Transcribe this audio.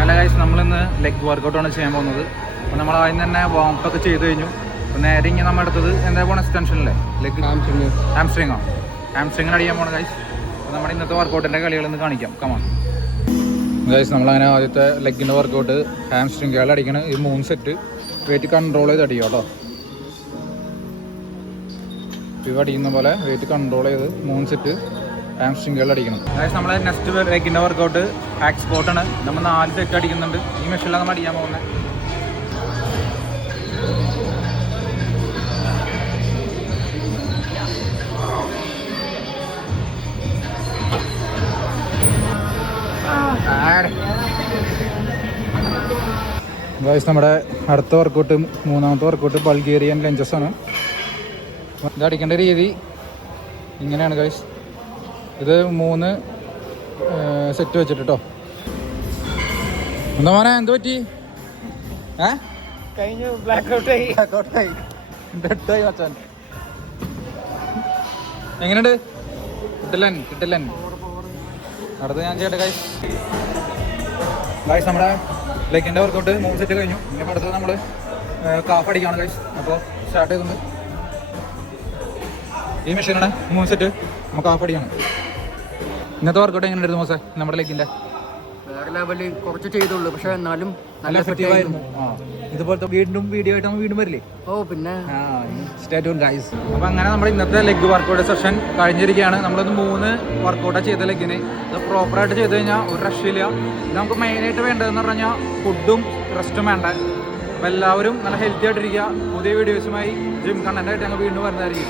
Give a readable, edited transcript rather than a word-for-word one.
അല്ല ഗൈസ്, നമ്മളിന്ന് ലെഗ് വർക്കൗട്ടാണ് ചെയ്യാൻ പോകുന്നത്. അപ്പോൾ നമ്മൾ ആദ്യം തന്നെ വാംപ്പ് ഒക്കെ ചെയ്ത് കഴിഞ്ഞു. അപ്പോൾ നേരെ ഇങ്ങനെ നമ്മൾ എടുത്തത് എന്താ പോകണം, എക്സ്റ്റൻഷനല്ലേ, ലെഗ് ഹാംസ്ട്രിങ്ങോ, ഹാംസ്ട്രിങ്ങിന് അടിക്കാൻ പോകണം ഗൈസ്. അപ്പോൾ നമ്മുടെ ഇന്നത്തെ വർക്കൗട്ടിൻ്റെ കളികളൊന്ന് കാണിക്കാം. കമാൺ ഗൈസ്, നമ്മളങ്ങനെ ആദ്യത്തെ ലെഗിൻ്റെ വർക്കൗട്ട് ഹാംസ്ട്രിങ്ങുകൾ അടിക്കണം. ഈ 3 സെറ്റ് വെയിറ്റ് കൺട്രോൾ ചെയ്ത് അടിക്കും കേട്ടോ. ഇവ അടിക്കുന്ന പോലെ വെയിറ്റ് കൺട്രോൾ ചെയ്ത് 3 സെറ്റ് ഹാംസ്ട്രിങ്ങുകൾ അടിക്കണം. അതായത് നമ്മളെ നെക്സ്റ്റ് ലെഗിൻ്റെ വർക്കൗട്ട് ബാക്ക് സ്ക്വാട്ടാണ്. നമ്മൾ 4 സെറ്റ് അടിക്കുന്നുണ്ട്. ഈ മെഷീനിലാണ് നമ്മൾ അടിക്കാൻ പോകുന്നത്. ഗൈസ്, നമ്മുടെ അടുത്ത വർക്കൗട്ട്, 3ാമത്തെ വർക്കൗട്ട് ബൾഗേറിയൻ ലഞ്ചസ് ആണ്. ഇത് അടിക്കേണ്ട രീതി ഇങ്ങനെയാണ് ഗൈസ്. ഇത് 3 സെറ്റ് വെച്ചിട്ട് കേട്ടോ. എന്താ മോനെ, എന്ത് പറ്റി? എങ്ങനെയുണ്ട്? കിട്ടില്ലൻ അടുത്ത് ഞാൻ ചെയ്യട്ടെ ഗൈസ്. ഗൈസ്, നമ്മുടെ ലെഗിൻ്റെ വർക്കൗട്ട് 3 സെറ്റ് കഴിഞ്ഞു. ഇനി അടുത്തത് നമ്മൾ കാഫ് അടിക്കുകയാണ് ഗൈസ്. അപ്പോൾ സ്റ്റാർട്ട് ചെയ്തുണ്ട്. ഈ മെഷീനാണ് 3 സെറ്റ് നമുക്ക് കാഫ് അടിക്കണം. ഇന്നത്തെ വർക്കൗട്ട് എങ്ങനെ ഉണ്ടായിരുന്നു മോസെ? നമ്മുടെ ലെഗിൻ്റെ വേറെ ലെവലിൽ കുറച്ച് ചെയ്തുള്ളൂ, പക്ഷെ എന്നാലും നല്ല എഫക്റ്റീവായിരുന്നു. ഇതുപോലത്തെ വീണ്ടും വീഡിയോ ആയിട്ട് നമ്മൾ വീണ്ടും വരില്ലേ? ഓ പിന്നെ സ്റ്റേ ട്യൂൺ ഗൈസ്. അപ്പോൾ അങ്ങനെ നമ്മുടെ ഇന്നത്തെ ലെഗ് വർക്കൗട്ട് സെഷൻ കഴിഞ്ഞിരിക്കുകയാണ്. നമ്മളിത് 3 വർക്കൗട്ടാണ് ചെയ്ത ലെഗിന്. ഇത് പ്രോപ്പറായിട്ട് ചെയ്ത് കഴിഞ്ഞാൽ ഒരു രക്ഷയില്ല. ഇത് നമുക്ക് മെയിനായിട്ട് വേണ്ടതെന്ന് പറഞ്ഞു കഴിഞ്ഞാൽ ഫുഡും റെസ്റ്റും വേണ്ട. അപ്പോൾ എല്ലാവരും നല്ല ഹെൽത്തി ആയിട്ടിരിക്കുക. പുതിയ വീഡിയോസുമായി ജിം കണ്ടൻ്റായിട്ട് ഞങ്ങൾ വീണ്ടും വരുന്നതായിരിക്കും.